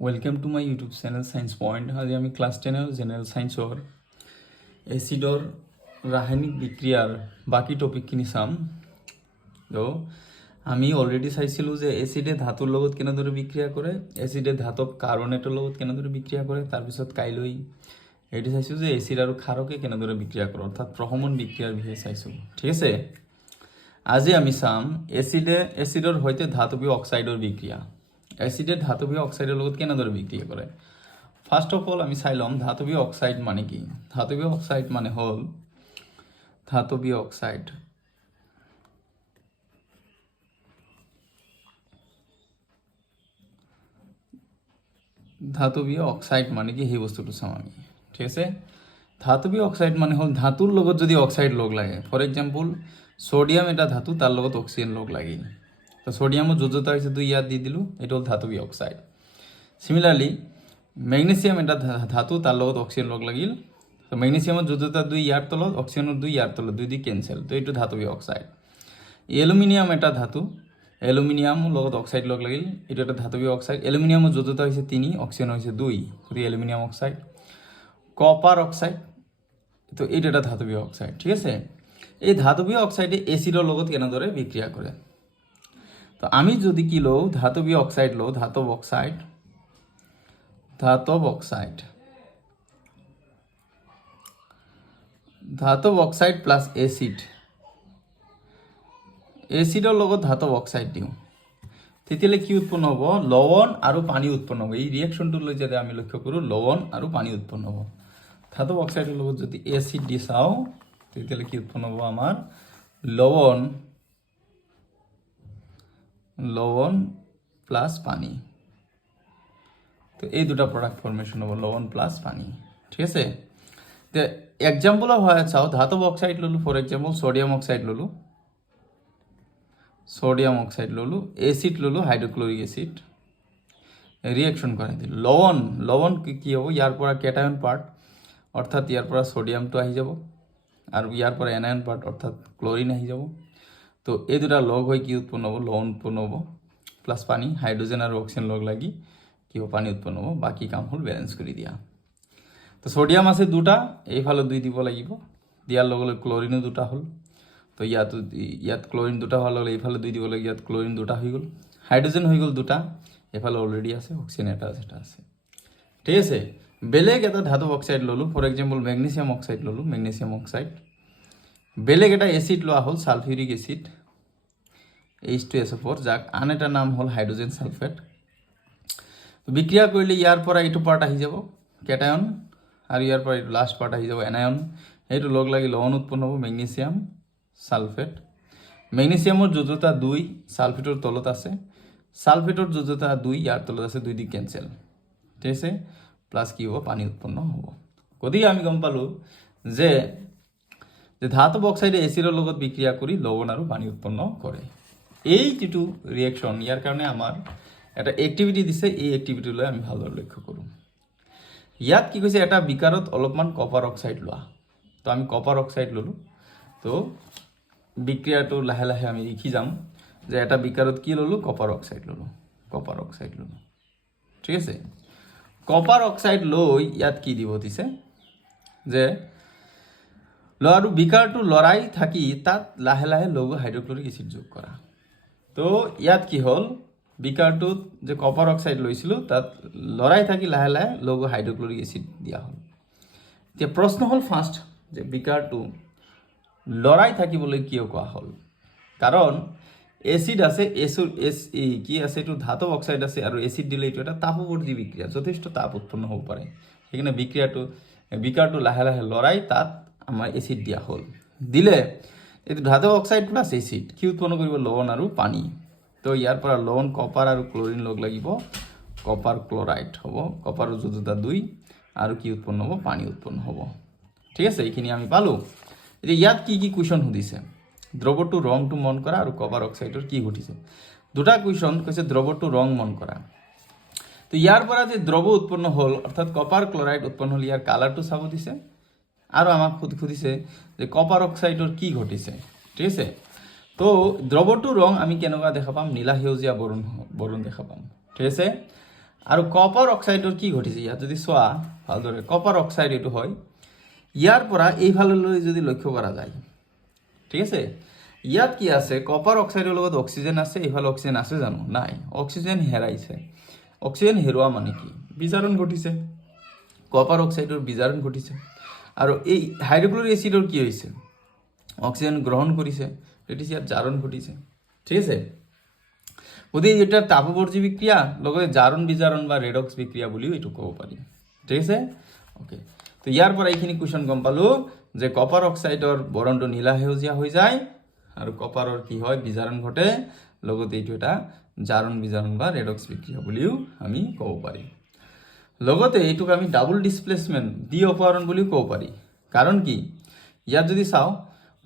Welcome to my YouTube channel science point. आज আমি class 10 general সায়েন্সৰ এসিডৰ ৰাসায়নিক বিক্ৰিয়াৰ বাকি টপিকখিনি চাম। তো আমি অলৰেডি চাইছিলোঁ যে এসিডে ধাতুৰ লগত কেনেদৰে বিক্ৰিয়া কৰে, এসিডে ধাতক কাৰ্বনেটৰ লগত কেনেদৰে বিক্ৰিয়া কৰে। তাৰপিছত কাইলৈ এটি চাইছোঁ যে এসিড আৰু ক্ষাৰকে কেনেদৰে বিক্ৰিয়া কৰে, অৰ্থাৎ প্ৰশমন বিক্ৰিয়াৰ বিষয়ে চাইছোঁ। ঠিক আছে, আজি আমি চাম এসিডৰ সৈতে ধাতৱীয় অক্সাইডৰ বিক্ৰিয়া। এসিডে ধাতৱীয় অক্সাইডৰ লগত কেনেদৰে বিক্ৰিয়া কৰে। ফাৰ্ষ্ট অফ অল আমি চাই ল'ম ধাতৱীয় অক্সাইড মানে কি। ধাতৱীয় অক্সাইড মানে হ'ল ধাতৱীয় অক্সাইড ধাতৱীয় অক্সাইড মানে কি সেই বস্তুটো চাম আমি। ঠিক আছে, ধাতৱীয় অক্সাইড মানে হ'ল ধাতুৰ লগত যদি অক্সাইড লগ লাগে। ফৰ এক্সাম্পল সোডিয়াম এটা ধাতু, তাৰ লগত অক্সিজেন লগ লাগিল, তো সোডিয়ামৰ যোজ্যতা হৈছে 2, ইয়াত দি দিলোঁ, এইটো হ'ল ধাতৱীয় অক্সাইড। সিমিলাৰলি মেগনেছিয়াম এটা ধাতু, তাৰ লগত অক্সিজেন লগ লাগিল, তো মেগনেছিয়ামৰ যোজ্যতা 2, ইয়াৰ তলত, অক্সিজেনৰ 2, ইয়াৰ তলত, 2 দি কেঞ্চেল, তো এইটো ধাতৱীয় অক্সাইড। এলুমিনিয়াম এটা ধাতু, এলুমিনিয়ামৰ লগত অক্সাইড লগ লাগিল, এইটো এটা ধাতৱীয় অক্সাইড। এলুমিনিয়ামৰ যোজ্যতা হৈছে 3, অক্সিজেন হৈছে 2, গতিকে এলুমিনিয়াম অক্সাইড। কপাৰ অক্সাইড, তো এইটো এটা ধাতৱীয় অক্সাইড। ঠিক আছে, এই ধাতৱীয় অক্সাইডে এচিডৰ লগত কেনেদৰে বিক্ৰিয়া কৰে। তো আমি যদি কি লওঁ, ধাতৱীয় অক্সাইড লওঁ, ধাতৱ অক্সাইড প্লাছ এচিডৰ লগত ধাতৱ অক্সাইড দিওঁ, তেতিয়াহ'লে কি উৎপন্ন হ'ব, লৱণ আৰু পানী উৎপন্ন হ'ব। এই ৰিয়েকশ্যনটো লৈ যদি আমি লক্ষ্য কৰোঁ, লৱণ আৰু পানী উৎপন্ন হ'ব। ধাতৱ অক্সাইডৰ লগত যদি এচিড দি চাওঁ, তেতিয়াহ'লে কি উৎপন্ন হ'ব, আমাৰ লৱণ প্লাছ পানী। তো এই দুটা প্ৰডাক্ট ফৰ্মেশ্যন হ'ব, লৱণ প্লাছ পানী। ঠিক আছে, তো এক্সাম্পলৰ সহায়ত চাওঁ। ধাতৱ অক্সাইড ল'লোঁ, ফৰ এক্সাম্পল সোডিয়াম অক্সাইড ল'লোঁ, এচিড ল'লোঁ, হাইড্ৰক্লৰিক এচিড, ৰিয়েকশ্যন কৰাই দিলোঁ। লৱণ কি হ'ব, ইয়াৰ পৰা কেটায়ন পাৰ্ট, অৰ্থাৎ ইয়াৰ পৰা সোডিয়ামটো আহি যাব, আৰু ইয়াৰ পৰা এনায়ন পাৰ্ট, অৰ্থাৎ ক্লৰিন আহি যাব। তো এই দুটা লগ হৈ কি উৎপন্ন হ'ব, লৱণ উৎপন্ন হ'ব, প্লাছ পানী, হাইড্ৰজেন আৰু অক্সিজেন লগ লাগি কি হ'ব, পানী উৎপন্ন হ'ব। বাকী কাম হ'ল বেলেঞ্চ কৰি দিয়া। তো সোডিয়াম আছে 2টা, এইফালে 2 দিব লাগিব, দিয়াৰ লগে লগে ক্লৰিনো 2টা হ'ল। তো ইয়াত ক্লৰিন 2টা হোৱাৰ লগে এইফালে 2 দিব লাগে, ইয়াত ক্লৰিন 2টা হৈ গ'ল। হাইড্ৰজেন হৈ গ'ল 2টা, এইফালে অলৰেডি আছে, অক্সিজেন এটা আছে। ঠিক আছে, বেলেগ এটা ধাতৱ অক্সাইড ল'লোঁ, ফৰ এক্সাম্পল মেগনেছিয়াম অক্সাইড ল'লোঁ, বেলেগ এটা এচিড লোৱা হ'ল, সালফিউৰিক এচিড H2SO4, যাক আন এটা নাম হ'ল হাইড্ৰজেন সালফেট। বিক্ৰিয়া কৰিলে ইয়াৰ পৰা এইটো পাৰ্ট আহি যাব, কেটায়ন, আৰু ইয়াৰ পৰা এইটো লাষ্ট পাৰ্ট আহি যাব, এনায়ন। এইটো লগ লাগি লৱণ উৎপন্ন হ'ব, মেগনেছিয়াম সালফেট। মেগনেছিয়ামৰ যোজ্যতা 2, সালফেটৰ তলত আছে, সালফেটৰ যোজ্যতা 2, ইয়াৰ তলত আছে, 2 দি কেঞ্চেল। ঠিক আছে, প্লাছ কি হ'ব, পানী উৎপন্ন হ'ব। গতিকে আমি গম পালোঁ যে ধাতৱ অক্সাইডে এচিডৰ লগত বিক্ৰিয়া কৰি লৱণ আৰু পানী উৎপন্ন কৰে। এই যিটো ৰিয়েকশ্যন, ইয়াৰ কাৰণে আমাৰ এটা এক্টিভিটি দিছে, এই এক্টিভিটিলৈ আমি ভালদৰে লক্ষ্য কৰোঁ। ইয়াত কি কৈছে, এটা বিকাৰত অলপমান কপাৰ অক্সাইড লোৱা। তো আমি কপাৰ অক্সাইড ল'লোঁ, তো বিক্ৰিয়াটো লাহে লাহে আমি লিখি যাম যে এটা বিকাৰত কি ল'লোঁ, কপাৰ অক্সাইড ল'লোঁ। ঠিক আছে, কপাৰ অক্সাইড লৈ ইয়াত কি দিব দিছে যে আৰু বিকাৰটো লৰাই থাকি তাত লাহে লাহে লঘু হাইড্ৰক্লৰিক এচিড যোগ কৰা। তো ইয়াত কি হ'ল, বিকাৰটোত যে কপাৰ অক্সাইড লৈছিলোঁ, তাত লৰাই থাকি লাহে লাহে লঘু হাইড্ৰক্লৰিক এচিড দিয়া হ'ল। এতিয়া প্ৰশ্ন হ'ল ফাৰ্ষ্ট, যে বিকাৰটো লৰাই থাকিবলৈ কিয় কোৱা হ'ল। কাৰণ এচিড আছে, কি আছে, এইটো ধাতৱ অক্সাইড আছে, আৰু এচিড দিলে এইটো এটা তাপৱৰ্তী বিক্ৰিয়া, যথেষ্ট তাপ উৎপন্ন হ'ব পাৰে। সেইকাৰণে বিকাৰটো লাহে লাহে লৰাই তাত আমাৰ এচিড দিয়া হ'ল। দিলে এইটো ধাতৱ অক্সাইড প্লাছ এচিড কি উৎপন্ন কৰিব, লৱণ আৰু পানী। তো ইয়াৰ পৰা লৱণ, কপাৰ আৰু ক্লৰিন লগ লাগিব, কপাৰ ক্লৰাইড হ'ব, কপাৰৰ যোজ্যতা 2, আৰু কি উৎপন্ন হ'ব, পানী উৎপন্ন হ'ব। ঠিক আছে, এইখিনি আমি পালোঁ। এতিয়া ইয়াত কি কুৱেশ্যন সুধিছে, দ্ৰৱটোৰ ৰংটো মন কৰা আৰু কপাৰ অক্সাইডৰ কি ঘটিছে। দুটা কুৱেশ্যন কৈছে, দ্ৰৱটোৰ ৰং মন কৰা। তো ইয়াৰ পৰা যে দ্ৰৱ উৎপন্ন হ'ল, অৰ্থাৎ কপাৰ ক্লৰাইড উৎপন্ন হ'ল, ইয়াৰ কালাৰটো চাব দিছে, আৰু আমাক সুধিছে যে কপাৰ অক্সাইডৰ কি ঘটিছে। ঠিক আছে, তো দ্ৰৱটোৰ ৰং আমি কেনেকুৱা দেখা পাম, নীলা সেউজীয়া বৰণ দেখা পাম। ঠিক আছে, আৰু কপাৰ অক্সাইডৰ কি ঘটিছে ইয়াত যদি চোৱা ভালদৰে কপাৰ অক্সাইড এইটো হয় ইয়াৰ পৰা এইফাললৈ যদি লক্ষ্য কৰা যায় ঠিক আছে ইয়াত কি আছে কপাৰ অক্সাইডৰ লগত অক্সিজেন আছে এইফালে অক্সিজেন আছে জানো নাই অক্সিজেন হেৰাইছে অক্সিজেন হেৰুৱা মানে কি বিজাৰণ ঘটিছে কপাৰ অক্সাইডৰ বিজাৰণ ঘটিছে আৰু এই হাইড্ৰক্লোৰিক এচিডৰ কি হৈছে অক্সিজেন গ্ৰহণ কৰিছে এটি ইয়াত জাৰণ ঘটিছে ঠিক আছে গতিকে এটা তাপবৰ্জী বিক্ৰিয়া লগতে জাৰণ বিজাৰণ বা ৰেডক্স বিক্ৰিয়া বুলিও এইটো ক'ব পাৰি ঠিক আছে ওকে তো ইয়াৰ পৰা এইখিনি কুৱেশ্যন গম পালো যে কপাৰ অক্সাইডৰ বৰণটো নীলা সেউজীয়া হৈ যায় আৰু কপাৰৰ কি হয় বিজাৰণ ঘটে লগতে এইটো এটা জাৰণ বিজাৰণ বা ৰেডক্স বিক্ৰিয়া বুলিও আমি ক'ব পাৰি লগতে এইটোক আমি ডাবল ডিসপ্লেসমেন্ট ডি অপহৰণ বুলিও ক'ব পাৰি কাৰণ কি ইয়াত যদি চাও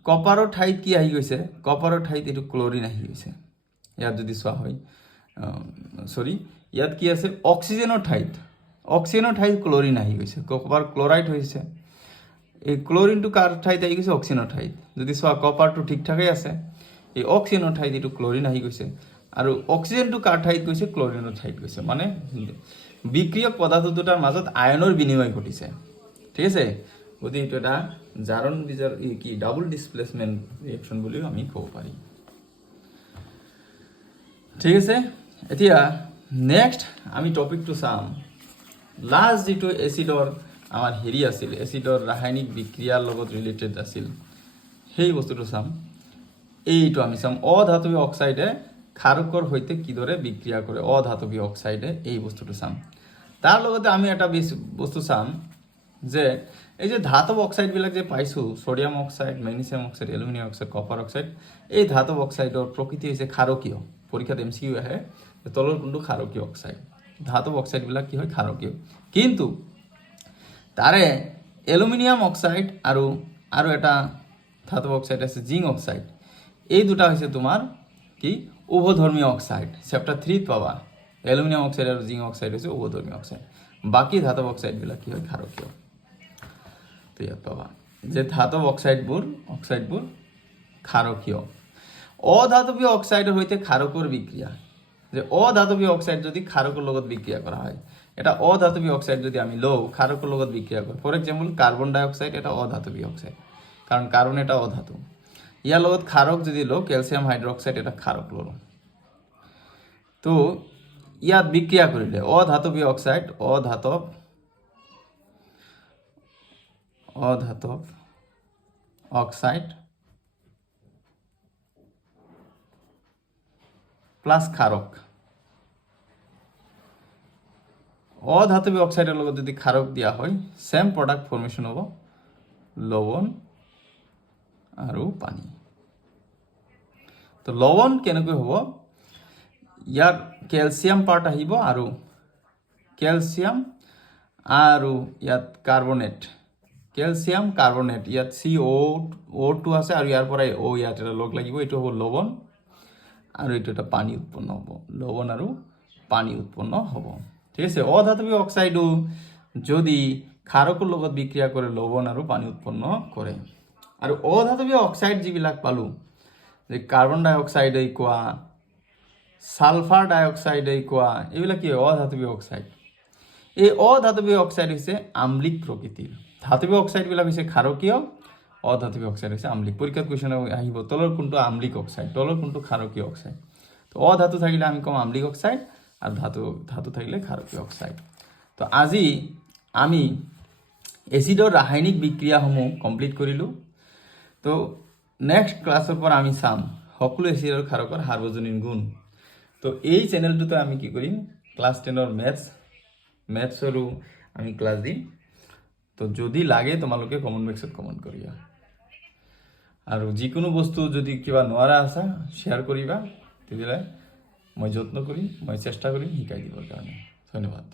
কপাৰৰ ঠাইত কি আহি গৈছে কপাৰৰ ঠাইত এইটো ক্লোৰিন আহি গৈছে ইয়াত যদি চোৱা হয় সৰি ইয়াত কি আছে অক্সিজেনৰ ঠাইত ক্লোৰিন আহি গৈছে কপাৰ ক্লোৰাইড হৈছে এই ক্লোৰিনটো কাৰ ঠাইত আহি গৈছে অক্সিজেনৰ ঠাইত যদি চোৱা কপাৰটো ঠিকঠাকেই আছে এই অক্সিজেনৰ ঠাইত এইটো ক্লোৰিন আহি গৈছে আৰু অক্সিজেনটো কাৰ ঠাইত গৈছে ক্লোৰিনৰ ঠাইত গৈছে মানে বিক্ৰিয়ক পদাৰ্থ দুটাৰ মাজত আয়নৰ বিনিময় ঘটিছে ঠিক আছে গতিকে এইটো এটা জাৰণ বিজাৰ কি ডাবল ডিসপ্লেসমেন্ট ৰিঅ্যাকশন বুলিও আমি ক'ব পাৰি ঠিক আছে এতিয়া নেক্সট আমি টপিকটো চাম লাষ্ট যেটো এসিডৰ আমাৰ হেৰি আছিল এসিডৰ ৰাসায়নিক বিক্ৰিয়াৰ লগত ৰিলেটেড আছিল সেই বস্তুটো চাম এইটো আমি চাম অধাতৱীয় অক্সাইডে ক্ষাৰকৰ সৈতে কিদৰে বিক্ৰিয়া কৰে অধাতৱীয় অক্সাইডে এই বস্তুটো চাম তাৰ লগতে আমি এটা বস্তু চাম যে এই যে ধাতব অক্সাইড বিলাক যে পাইছো sodium oxide magnesium oxide aluminium oxide copper oxide এই ধাতব অক্সাইডৰ প্ৰকৃতি হৈছে ক্ষাৰকীয় পৰীক্ষাত এমসিকিউ আহে তলৰ কোনটো ক্ষাৰকীয় অক্সাইড ধাতব অক্সাইড বিলাক কি হয় ক্ষাৰকীয় কিন্তু তাৰে অ্যালুমিনিয়াম অক্সাইড আৰু এটা ধাতব অক্সাইড আছে জিংক অক্সাইড এই দুটা হৈছে তোমাৰ কি উভধৰ্মীয় অক্সাইড চ্যাপ্টাৰ 3 পাবা অ্যালুমিনিয়াম অক্সাইড আৰু জিংক অক্সাইড হৈছে উভধৰ্মীয় অক্সাইড বাকি ধাতব অক্সাইড বিলাক কি হয় ক্ষাৰকীয় তো ইয়াত পাবা যে ধাতব অক্সাইডবোৰ ক্ষাৰকীয় অধাতৱীয় অক্সাইডৰ সৈতে ক্ষাৰকৰ বিক্ৰিয়া যে অধাতৱীয় অক্সাইড যদি ক্ষাৰকৰ লগত বিক্ৰিয়া কৰা হয় এটা অধাতৱীয় অক্সাইড যদি আমি লও ক্ষাৰকৰ লগত বিক্ৰিয়া কৰে ফৰ এক্সাম্পল কাৰ্বন ডাই অক্সাইড এটা অধাতৱীয় অক্সাইড কাৰণ কাৰ্বন এটা অধাতু ইয়াৰ লগত ক্ষাৰক যদি লও ক্যালসিয়াম হাইড্ৰক্সাইড এটা ক্ষাৰক ললো তো ইয়াত বিক্ৰিয়া কৰিলে অধাতৱীয় অক্সাইড অধাতৱ অক্সাইড প্লাস ক্ষাৰক অধাতৱীয় অক্সাইডৰ লগত যদি ক্ষাৰক দিয়া হয় সেম প্ৰোডাক্ট ফৰ্মেশন হ'ব লবণ আৰু পানী তো লবণ কেনেকৈ হ'ব ইয়াৰ ক্যালসিয়াম পাৰ্ট আহিব আৰু ক্যালসিয়াম আৰু ইয়াত কাৰ্বনেট ক্যালসিয়াম কাৰ্বনেট ইয়াত CO2 আছে আৰু ইয়াৰ পৰা O ইয়াত এটা লগ লাগিব এটো হ'ব লবণ আৰু এটো এটা পানী উৎপন্ন হ'ব লবণ আৰু পানী উৎপন্ন হ'ব ঠিক আছে অধাতৱীয় অক্সাইডো যদি ক্ষাৰকৰ লগত বিক্ৰিয়া কৰে লবণ আৰু পানী উৎপন্ন কৰে আৰু অধাতৱীয় অক্সাইড যিবিলাক পালো যে কাৰ্বন ডাই অক্সাইড কোৱা সালফাৰ ডাই অক্সাইড কোৱা এইবিলাক কি অধাতৱীয় অক্সাইড এই অধাতৱীয় অক্সাইড হৈছে আম্লিক প্ৰকৃতিৰ ধাতৱীয় অক্সাইড বিলাক হৈছে ক্ষাৰকীয় অধাতৱীয় অক্সাইড হৈছে আম্লিক পৰীক্ষাত কোৱেশ্যন আহিব তলৰ কোনটো আম্লিক অক্সাইড তলৰ কোনটো ক্ষাৰকীয় অক্সাইড তো অধাতু থাকিলে আমি কম আম্লিক অক্সাইড আৰু ধাতু থাকিলে ক্ষাৰকীয় অক্সাইড তো আজি আমি এসিডৰ ৰাসায়নিক বিক্ৰিয়াসমূহ কমপ্লিট কৰিলো তো নেক্সট ক্লাছৰ পৰা আমি চাম সকলো এসিডৰ ক্ষাৰকৰ সাৰ্বজনীন গুণ তো এই চ্যানেলটোতে আমি কি কৰিম ক্লাস 10ৰ ম্যাথছৰো আমি ক্লাস দিম তো যদি লাগে তোমালোকে কমেন্ট বক্সত কমেন্ট কৰিবা আৰু যিকোনো বস্তু যদি কিবা নোৱাৰা আছে শেয়াৰ কৰিবা তেতিয়ালে মই যত্ন কৰিম মই চেষ্টা কৰিম শিকাই দিবৰ কাৰণে ধন্যবাদ